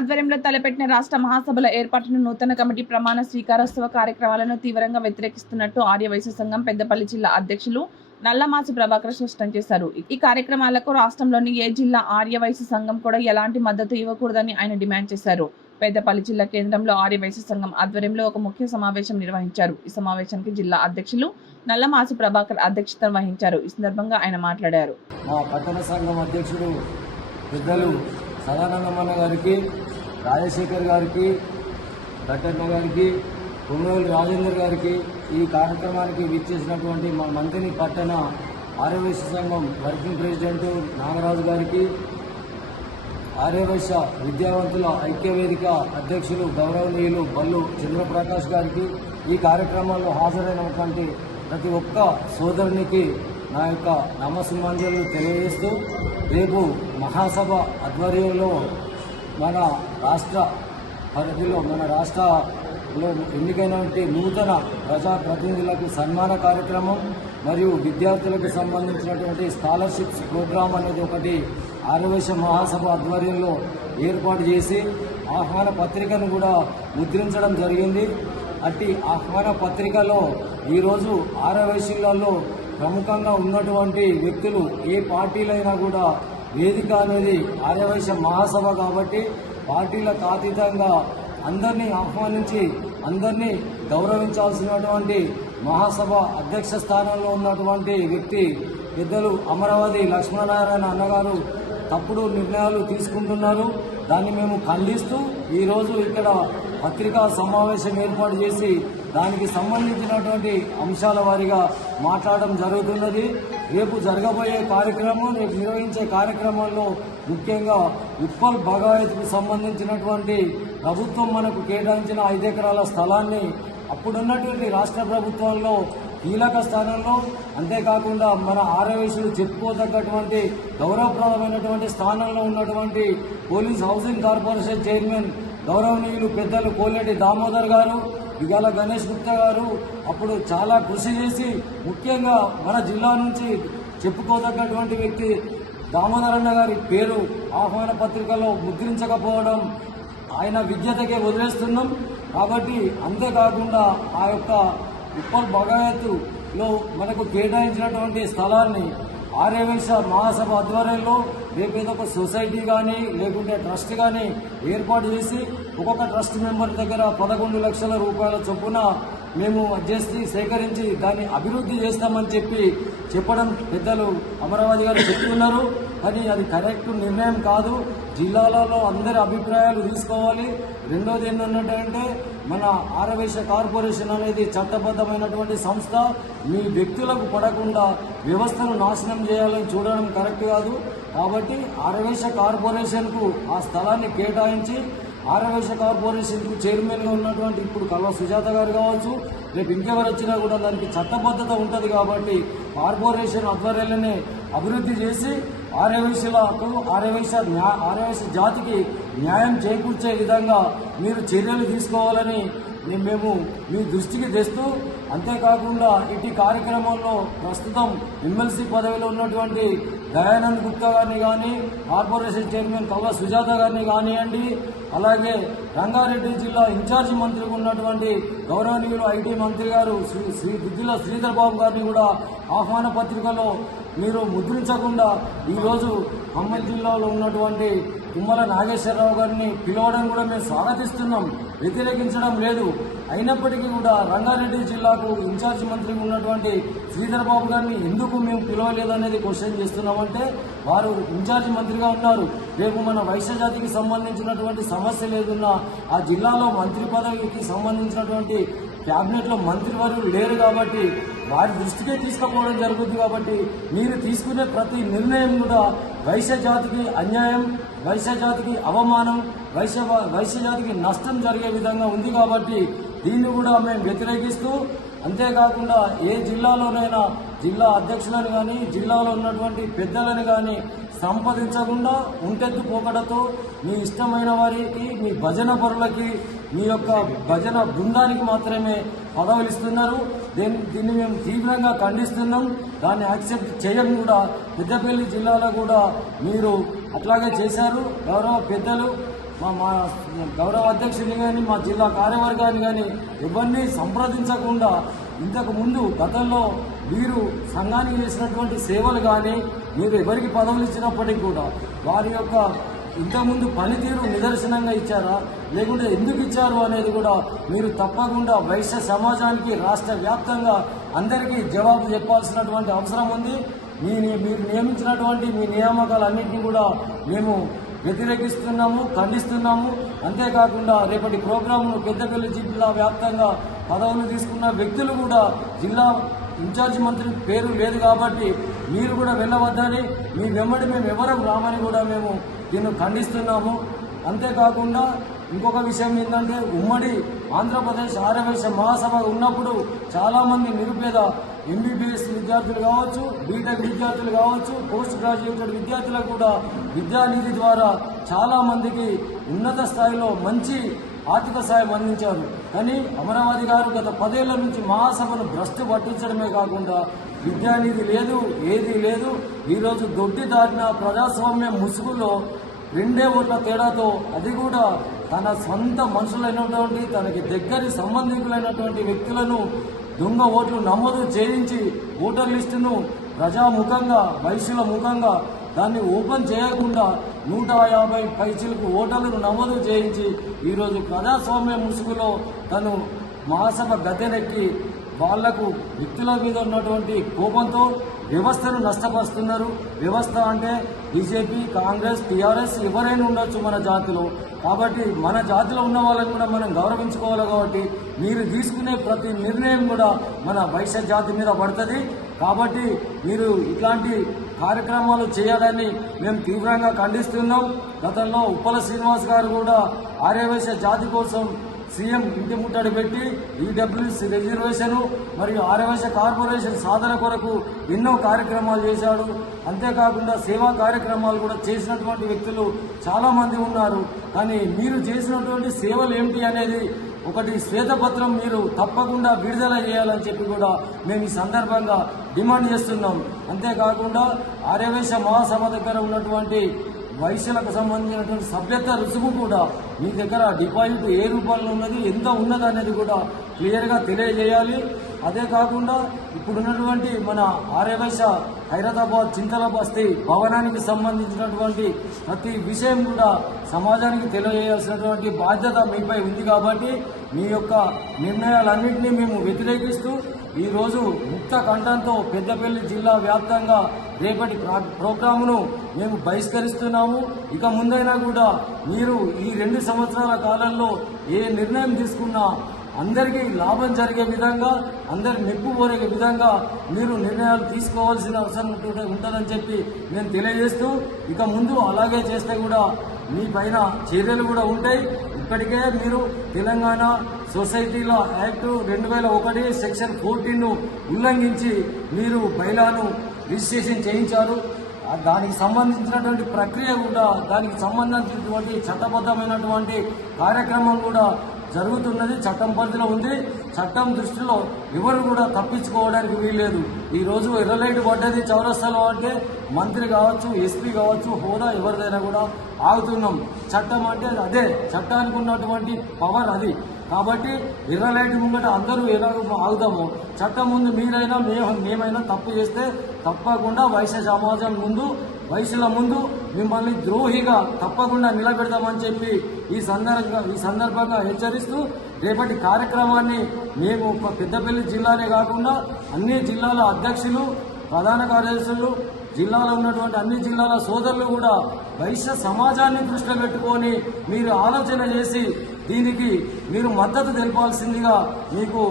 ఆధ్వర్యంలో తలపెట్టిన రాష్ట్ర మహాసభల ఏర్పాటును నూతన కమిటీ ప్రమాణ స్వీకారోత్సవ కార్యక్రమాలను తీవ్రంగా వ్యతిరేకిస్తున్నట్టు ఆర్యవైశ్య సంఘం పెద్దపల్లి జిల్లా అధ్యక్షులు నల్లమాచి ప్రభాకర్ స్పష్టం చేశారు. ఈ కార్యక్రమాలకు రాష్ట్రంలోని ఏ జిల్లా ఆర్యవైశ్య సంఘం కూడా ఎలాంటి మద్దతు ఇవ్వకూడదని ఆయన డిమాండ్ చేశారు. పెద్దపల్లి జిల్లా కేంద్రంలో ఆర్యవైశ్య సంఘం ఆధ్వర్యంలో ఒక ముఖ్య సమావేశం నిర్వహించారు. ఈ సమావేశానికి జిల్లా అధ్యక్షులు నల్లమాచి ప్రభాకర్ అధ్యక్షత వహించారు. ఈ సందర్భంగా ఆయన మాట్లాడారు. పట్టణ సంఘం అధ్యక్షుడు పెద్దలు సదానందమన్న గారికి, రాజశేఖర్ గారికి, దట్టన్న గారికి, కొమ్మూరి రాజేందర్ గారికి, ఈ కార్యక్రమానికి విచ్చేసినటువంటి మా మంత్రి పట్టణ ఆర్యవైశ్య సంఘం వర్కింగ్ ప్రెసిడెంట్ నాగరాజు గారికి, ఆర్యవైశ్య విద్యావంతుల ఐక్యవేదిక అధ్యక్షులు గౌరవనీయులు బల్లు చంద్రప్రకాష్ గారికి, ఈ కార్యక్రమాల్లో హాజరైనటువంటి ప్రతి ఒక్క సోదరునికి నా యొక్క నమస్సుమాంజలు తెలియజేస్తూ, రేపు మహాసభ ఆధ్వర్యంలో మన రాష్ట్ర పరిధిలో మన రాష్ట్రంలో ఎన్నికైనటువంటి నూతన ప్రజాప్రతినిధులకు సన్మాన కార్యక్రమం మరియు విద్యార్థులకు సంబంధించినటువంటి స్కాలర్షిప్స్ ప్రోగ్రాం అనేది ఒకటి ఆర్యవైశ్య మహాసభ ఆధ్వర్యంలో ఏర్పాటు చేసి ఆహ్వాన పత్రికను కూడా ముద్రించడం జరిగింది. అట్టి ఆహ్వాన పత్రికలో ఈరోజు ఆర్యవైశ్యులలో ప్రముఖంగా ఉన్నటువంటి వ్యక్తులు ఏ పార్టీలైనా కూడా వేదిక అనేది ఆర్యవైశ్య మహాసభ కాబట్టి పార్టీలకు అతీతంగా అందరినీ ఆహ్వానించి అందరినీ గౌరవించాల్సినటువంటి మహాసభ అధ్యక్ష స్థానంలో ఉన్నటువంటి వ్యక్తి పెద్దలు అమరావతి లక్ష్మీనారాయణ అన్నగారు తప్పుడు నిర్ణయాలు తీసుకుంటున్నారు. దాన్ని మేము ఖండిస్తూ ఈరోజు ఇక్కడ పత్రికా సమావేశం ఏర్పాటు చేసి దానికి సంబంధించినటువంటి అంశాల వారీగా మాట్లాడడం జరుగుతున్నది. రేపు జరగబోయే కార్యక్రమం, రేపు నిర్వహించే కార్యక్రమంలో ముఖ్యంగా ఉప్పల్ భగాయత్కు సంబంధించినటువంటి ప్రభుత్వం మనకు కేటాయించిన 5 ఎకరాల స్థలాన్ని అప్పుడున్నటువంటి రాష్ట్ర ప్రభుత్వంలో కీలక స్థానంలో, అంతేకాకుండా మన ఆర్యవైశ్యులు చెప్పుకోదగ్గటువంటి గౌరవప్రదమైనటువంటి స్థానంలో ఉన్నటువంటి పోలీస్ హౌసింగ్ కార్పొరేషన్ చైర్మన్ గౌరవనీయులు పెద్దలు కోలేటి దామోదర్ గారు, ఇవాళ గణేష్ గుప్తా గారు అప్పుడు చాలా కృషి చేసి ముఖ్యంగా మన జిల్లా నుంచి చెప్పుకోదగ్గటువంటి వ్యక్తి దామోదర్ అన్న గారి పేరు ఆహ్వాన పత్రికలో ముద్రించకపోవడం ఆయన విజ్ఞతకే వదిలేస్తున్నాం. కాబట్టి అంతేకాకుండా ఆ యొక్క ఉప్పల్ భగాయత్తులో మనకు కేటాయించినటువంటి స్థలాన్ని ఆర్యవైశ్య మహాసభ ఆధ్వర్యంలో రేపు ఏదో ఒక సొసైటీ కానీ లేకుంటే ట్రస్ట్ కానీ ఏర్పాటు చేసి ఒక్కొక్క ట్రస్ట్ మెంబర్ దగ్గర 11 లక్షల రూపాయల చొప్పున మేము చేసి సేకరించి దాన్ని అభివృద్ధి చేస్తామని చెప్పడం పెద్దలు అమరావతి గారు చెప్తున్నారు. కానీ అది కరెక్ట్ నిర్ణయం కాదు. జిల్లాలలో అందరి అభిప్రాయాలు తీసుకోవాలి. రెండోది ఏంటంటే మన ఆర్యవైశ్య కార్పొరేషన్ అనేది చట్టబద్ధమైనటువంటి సంస్థ. మీ వ్యక్తులకు పడకుండా వ్యవస్థను నాశనం చేయాలని చూడడం కరెక్ట్ కాదు. కాబట్టి ఆర్యవైశ్య కార్పొరేషన్కు ఆ స్థలాన్ని కేటాయించి ఆర్యవైశ్య కార్పొరేషన్కు చైర్మన్గా ఉన్నటువంటి ఇప్పుడు కల్వ సుజాత గారు కావచ్చు, రేపు ఇంకెవరు వచ్చినా కూడా దానికి చట్టబద్ధత ఉంటుంది. కాబట్టి కార్పొరేషన్ ఆధ్వర్యంలోనే అభివృద్ధి చేసి ఆర్యవైశ్యులకు ఆర్యవైశ్య జాతికి న్యాయం చేకూర్చే విధంగా మీరు చర్యలు తీసుకోవాలని మేము మీ దృష్టికి తెస్తూ, అంతేకాకుండా ఇటు కార్యక్రమంలో ప్రస్తుతం ఎమ్మెల్సీ పదవిలో ఉన్నటువంటి దయానంద్ గుప్తా గారిని కానీ, కార్పొరేషన్ చైర్మన్ కల్వ సుజాత గారిని కానివ్వండి, అలాగే రంగారెడ్డి జిల్లా ఇన్ఛార్జి మంత్రిగా ఉన్నటువంటి గౌరవనీయులు ఐటీ మంత్రి గారు శ్రీ దుద్దిల శ్రీధర్ బాబు గారిని కూడా ఆహ్వాన పత్రికలో మీరు ముద్రించకుండా ఈరోజు ఖమ్మం జిల్లాలో ఉన్నటువంటి తుమ్మల నాగేశ్వరరావు గారిని పిలవడం కూడా మేము స్వాగతిస్తున్నాం, వ్యతిరేకించడం లేదు. అయినప్పటికీ కూడా రంగారెడ్డి జిల్లాకు ఇన్ఛార్జి మంత్రిగా ఉన్నటువంటి శ్రీధర్ బాబు గారిని ఎందుకు మేము పిలవలేదు అనేది క్వశ్చన్ చేస్తున్నామంటే, వారు ఇన్ఛార్జి మంత్రిగా ఉన్నారు. రేపు మన వైశ్య జాతికి సంబంధించినటువంటి సమస్యలు ఏదున్నా ఆ జిల్లాలో మంత్రి పదవికి సంబంధించినటువంటి క్యాబినెట్లో మంత్రివర్యులు లేరు కాబట్టి వారి దృష్టికే తీసుకుపోవడం జరుగుతుంది. కాబట్టి మీరు తీసుకునే ప్రతి నిర్ణయం కూడా వైశ్య జాతికి అన్యాయం, వైశ్య జాతికి అవమానం, వైశ్య జాతికి నష్టం జరిగే విధంగా ఉంది. కాబట్టి దీన్ని కూడా మేము వ్యతిరేకిస్తూ, అంతేకాకుండా ఏ జిల్లాలోనైనా జిల్లా అధ్యక్షులను కానీ జిల్లాలో ఉన్నటువంటి పెద్దలను కానీ సంపాదించకుండా ఉంటెత్తు పోకడతో మీ ఇష్టమైన వారికి, మీ భజన పరులకి, మీ యొక్క భజన బృందానికి మాత్రమే పదవులు ఇస్తున్నారు. దీన్ని మేము తీవ్రంగా ఖండిస్తున్నాం. దాన్ని యాక్సెప్ట్ చేయం కూడా. పెద్దపల్లి జిల్లాలో కూడా మీరు అట్లాగే చేశారు. గౌరవ పెద్దలు మా గౌరవ అధ్యక్షుని కానీ మా జిల్లా కార్యవర్గాన్ని కానీ ఎవరిని సంప్రదించకుండా ఇంతకు ముందు గతంలో వీరు సంఘానికి చేసినటువంటి సేవలు కానీ మీరు ఎవరికి పదవులు ఇచ్చినప్పటికీ కూడా వారి యొక్క ఇంతకుముందు పనితీరు నిదర్శనంగా ఇచ్చారా లేకుంటే ఎందుకు ఇచ్చారు అనేది కూడా మీరు తప్పకుండా వైశ్య సమాజానికి రాష్ట్ర వ్యాప్తంగా అందరికీ జవాబు చెప్పాల్సినటువంటి అవసరం ఉంది. మీరు నియమించినటువంటి మీ నియామకాలన్నింటినీ కూడా మేము వ్యతిరేకిస్తున్నాము, ఖండిస్తున్నాము. అంతేకాకుండా రేపటి ప్రోగ్రాంను పెద్దపల్లి జిల్లా వ్యాప్తంగా పదవులు తీసుకున్న వ్యక్తులు కూడా జిల్లా ఇన్ఛార్జి మంత్రి పేరు లేదు కాబట్టి మీరు కూడా వెళ్ళవద్దని, మీ వెంబడి మేము ఎవరం రామని కూడా మేము దీన్ని ఖండిస్తున్నాము. అంతేకాకుండా ఇంకొక విషయం ఏంటంటే ఉమ్మడి ఆంధ్రప్రదేశ్ ఆర్యవైశ్య మహాసభ ఉన్నప్పుడు చాలామంది నిరుపేద ఎంబీబీఎస్ విద్యార్థులు కావచ్చు, బీటెక్ విద్యార్థులు కావచ్చు, పోస్ట్ గ్రాడ్యుయేటెడ్ విద్యార్థులకు కూడా విద్యానిధి ద్వారా చాలామందికి ఉన్నత స్థాయిలో మంచి ఆర్థిక సాయం అందించారు. కానీ అమరావతి గారు గత 10 ఏళ్ల నుంచి మహాసభను భ్రష్టు పట్టించడమే కాకుండా విద్యానిధి లేదు, ఏదీ లేదు. ఈరోజు దొడ్డి దాటిన ప్రజాస్వామ్య ముసుగులో 2 ఓట్ల తేడాతో, అది కూడా తన సొంత మనుషులైనటువంటి తనకి దగ్గరి సంబంధికులైనటువంటి వ్యక్తులను దొంగ ఓట్లు నమోదు చేయించి ఓటర్ లిస్టును ప్రజాముఖంగా వైశ్యుల ముఖంగా దాన్ని ఓపెన్ చేయకుండా 150 పైచీలకు ఓటర్లను నమోదు చేయించి ఈరోజు ప్రజాస్వామ్య ముసుగులో తను మహాసభ గద్దెనెక్కి వాళ్లకు వ్యక్తుల మీద ఉన్నటువంటి కోపంతో వ్యవస్థను నష్టపరుస్తున్నారు. వ్యవస్థ అంటే బీజేపీ, కాంగ్రెస్, టీఆర్ఎస్ ఎవరైనా ఉండొచ్చు మన జాతిలో. కాబట్టి మన జాతిలో ఉన్న వాళ్ళని కూడా మనం గౌరవించుకోవాలి. కాబట్టి మీరు తీసుకునే ప్రతి నిర్ణయం కూడా మన వైశ్య జాతి మీద పడుతుంది. కాబట్టి మీరు ఇట్లాంటి కార్యక్రమాలు చేయాలని మేము తీవ్రంగా ఖండిస్తున్నాం. గతంలో ఉప్పల శ్రీనివాస్ గారు కూడా ఆర్యవైశ్య జాతి కోసం సీఎం ఇంటి ముట్టడి పెట్టి ఈడబ్ల్యూఎస్ రిజర్వేషన్ మరియు ఆర్యవైశ్య కార్పొరేషన్ సాధన కొరకు ఎన్నో కార్యక్రమాలు చేశాడు. అంతేకాకుండా సేవా కార్యక్రమాలు కూడా చేసినటువంటి వ్యక్తులు చాలామంది ఉన్నారు. కానీ మీరు చేసినటువంటి సేవలు ఏమిటి అనేది ఒకటి శ్వేతపత్రం మీరు తప్పకుండా విడుదల చేయాలని చెప్పి కూడా మేము ఈ సందర్భంగా డిమాండ్ చేస్తున్నాం. అంతేకాకుండా ఆర్యవైశ్య మహాసభ దగ్గర ఉన్నటువంటి వైశ్యులకు సంబంధించినటువంటి సభ్యత్వ రుసుము కూడా మీ దగ్గర డిపాజిట్ ఏ రూపంలో ఉన్నది, ఎంత ఉన్నది అనేది కూడా క్లియర్గా తెలియజేయాలి. అదే కాకుండా ఇప్పుడున్నటువంటి మన ఆర్యవైశ్య హైదరాబాద్ చింతల బస్తీ భవనానికి సంబంధించినటువంటి ప్రతి విషయం కూడా సమాజానికి తెలియజేయాల్సినటువంటి బాధ్యత మీపై ఉంది. కాబట్టి మీ యొక్క నిర్ణయాలన్నింటినీ మేము వ్యతిరేకిస్తూ ఈరోజు ముక్త కంఠంతో పెద్దపల్లి జిల్లా వ్యాప్తంగా రేపటి ప్రోగ్రామును మేము బహిష్కరిస్తున్నాము. ఇక ముందైనా కూడా మీరు ఈ 2 సంవత్సరాల కాలంలో ఏ నిర్ణయం తీసుకున్నా అందరికీ లాభం జరిగే విధంగా, అందరి మెప్పు కోరే విధంగా మీరు నిర్ణయాలు తీసుకోవాల్సిన అవసరం ఉంటుందని చెప్పి నేను తెలియజేస్తూ, ఇక ముందు అలాగే చేస్తే కూడా మీ పైన చర్యలు కూడా ఉంటాయి. ఇప్పటికే మీరు తెలంగాణ సొసైటీల యాక్ట్ 2001 సెక్షన్ 14ను ఉల్లంఘించి మీరు బైలాను రిజిస్ట్రేషన్ చేయించారు. దానికి సంబంధించినటువంటి ప్రక్రియ కూడా, దానికి సంబంధించినటువంటి చట్టబద్ధమైనటువంటి కార్యక్రమం కూడా జరుగుతున్నది, చట్టం పరిధిలో ఉంది. చట్టం దృష్టిలో ఎవరు కూడా తప్పించుకోవడానికి వీల్లేదు. ఈరోజు ఎర్రలైట్ పడ్డది చౌరస్తాలో అంటే మంత్రి కావచ్చు, ఎస్పీ కావచ్చు, హోదా ఎవరిదైనా కూడా ఆగుతున్నాం. చట్టం అంటే అదే, చట్టానికి ఉన్నటువంటి పవర్ అది. కాబట్టి ఎర్రలైట్ ముంగట అందరూ ఎలా ఆగుతాము, చట్టం ముందు మీరైనా మేమైనా తప్పు చేస్తే తప్పకుండా వైశ్య సమాజం ముందు, వైశ్యుల ముందు మిమ్మల్ని ద్రోహిగా తప్పకుండా నిలబెడతామని చెప్పి ఈ సందర్భంగా హెచ్చరిస్తూ రేపటి కార్యక్రమాన్ని మేము పెద్దపల్లి జిల్లానే కాకుండా అన్ని జిల్లాల అధ్యక్షులు, ప్రధాన కార్యదర్శులు, జిల్లాలో ఉన్నటువంటి అన్ని జిల్లాల సోదరులు కూడా వైశ్య సమాజాన్ని దృష్టిలో పెట్టుకొని మీరు ఆలోచన చేసి దీనికి మీరు మద్దతు తెలపాల్సిందిగా మీకు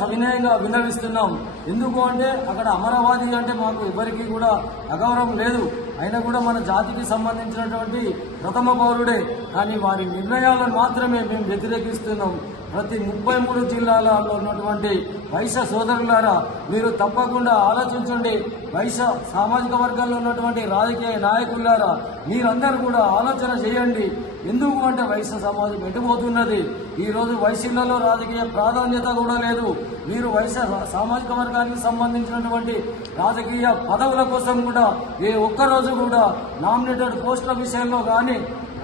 సవినయంగా విన్నవిస్తున్నాం. ఎందుకు అంటే అక్కడ అమరావతి అంటే మాకు ఎవరికి కూడా అగౌరవం లేదు. అయినా కూడా మన జాతికి సంబంధించినటువంటి ప్రథమ పౌరుడే. కానీ వారి నిర్ణయాలను మాత్రమే మేము వ్యతిరేకిస్తున్నాం. ప్రతి 33 జిల్లాలలో ఉన్నటువంటి వైశ్య సోదరులారా మీరు తప్పకుండా ఆలోచించండి. వైశ్య సామాజిక వర్గాల్లో ఉన్నటువంటి రాజకీయ నాయకులారా మీరందరూ కూడా ఆలోచన చేయండి. ఎందుకు అంటే వైశ్య సమాజం ఎటుపోతున్నది. ఈరోజు వైశ్యులలో రాజకీయ ప్రాధాన్యత కూడా లేదు. మీరు వైశ్య సామాజిక వర్గానికి సంబంధించినటువంటి రాజకీయ పదవుల కోసం కూడా ఏ ఒక్కరోజు కూడా నామినేటెడ్ పోస్టుల విషయంలో కానీ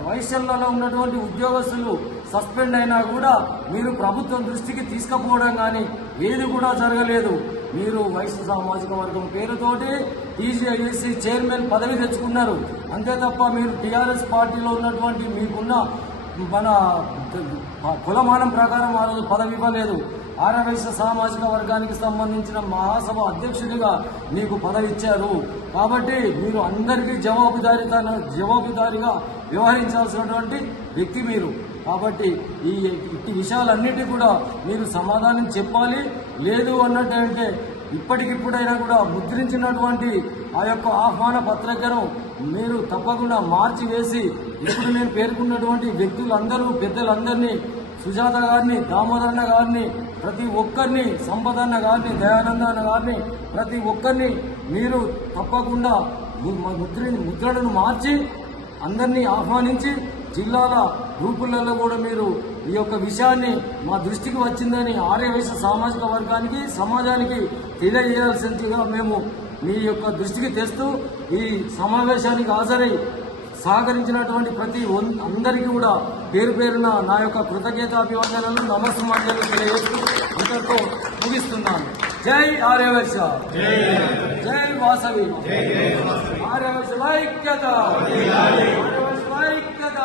వైశ్యంలో ఉన్నటువంటి ఉద్యోగస్తులు సస్పెండ్ అయినా కూడా మీరు ప్రభుత్వం దృష్టికి తీసుకుపోవడం కానీ ఏది కూడా జరగలేదు. మీరు వైశ్య సామాజిక వర్గం పేరుతోటి టీజీఐఎస్సీ చైర్మన్ పదవి తెచ్చుకున్నారు. అంతే తప్ప మీరు టీఆర్ఎస్ పార్టీలో ఉన్నటువంటి మీకున్న మన కులమానం ప్రకారం ఆ రోజు పదవి ఇవ్వలేదు. ఆర్యవైశ్య సామాజిక వర్గానికి సంబంధించిన మహాసభ అధ్యక్షుడిగా మీకు పదవి ఇచ్చారు. కాబట్టి మీరు అందరికీ జవాబుదారీగా వ్యవహరించాల్సినటువంటి వ్యక్తి మీరు. కాబట్టి ఈ విషయాలన్నిటి కూడా మీరు సమాధానం చెప్పాలి. లేదు అన్నట్టంటే ఇప్పటికిప్పుడైనా కూడా ముద్రించినటువంటి ఆ యొక్క ఆహ్వాన పత్రికను మీరు తప్పకుండా మార్చివేసి ఇప్పుడు నేను పేర్కొన్నటువంటి వ్యక్తులందరూ పెద్దలందరినీ, సుజాత గారిని, దామోదరన్న గారిని, ప్రతి ఒక్కరిని, సంపదన్న గారిని, దయానందన్న గారిని, ప్రతి ఒక్కరిని మీరు తప్పకుండా ముద్రలను మార్చి అందరినీ ఆహ్వానించి జిల్లాల గ్రూపులలో కూడా మీరు ఈ యొక్క విషయాన్ని మా దృష్టికి వచ్చిందని ఆర్యవైశ్య సామాజిక వర్గానికి, సమాజానికి తెలియజేయాల్సిందిగా మేము మీ యొక్క దృష్టికి తెస్తూ ఈ సమావేశానికి హాజరై సహకరించినటువంటి ప్రతి అందరికీ కూడా పేరు పేరున నా యొక్క కృతజ్ఞతాభివందనలు, నమస్సుమాంజలు తెలియజేస్తూ ఇంతటితో ముగిస్తున్నాను. జై ఆర్యవైశ్య, జై వాసవి, ఆర్యవైశ్య ఐక్యత, ఆర్యవైశ్య ఐక్యత.